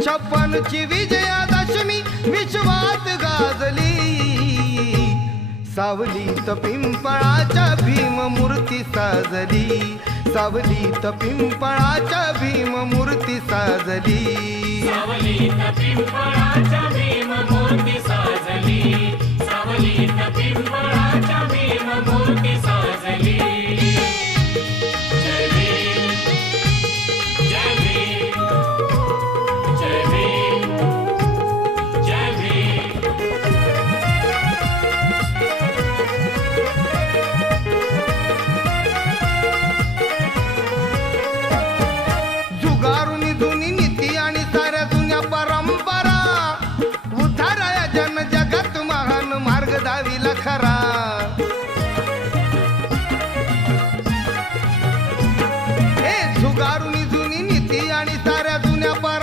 56ची विजयादशमी विश्वात गाजली, सावलीत पिंपळाच्या भीममूर्ती साजली, सावलीत पिंपळाच्या भीममूर्ती साजली, सावलीत पिंपळाच्या भीम